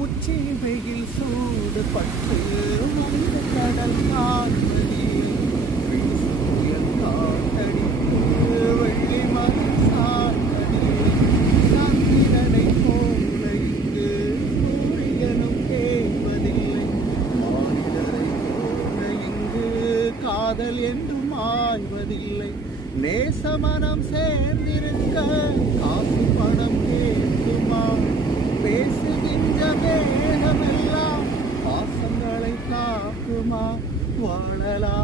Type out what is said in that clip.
உச்சி வெயில் சூடு பட்டு வந்த கடல் காண்பதே வீசும் புயல் காத்தடித்து வெள்ளி மலை சாய்வதே சந்திரனை போல இங்கு சூரியனும் கேட்பதில்லை மாநிலரை போல இங்கு காதல் என்றும் ஆய்வதில்லை நேசமனம் சேர்ந்திருக்க காசு பணம் கேட்குமா பேசுகின்ற வேகமெல்லாம் பாசங்களை காக்குமா வாழலாம்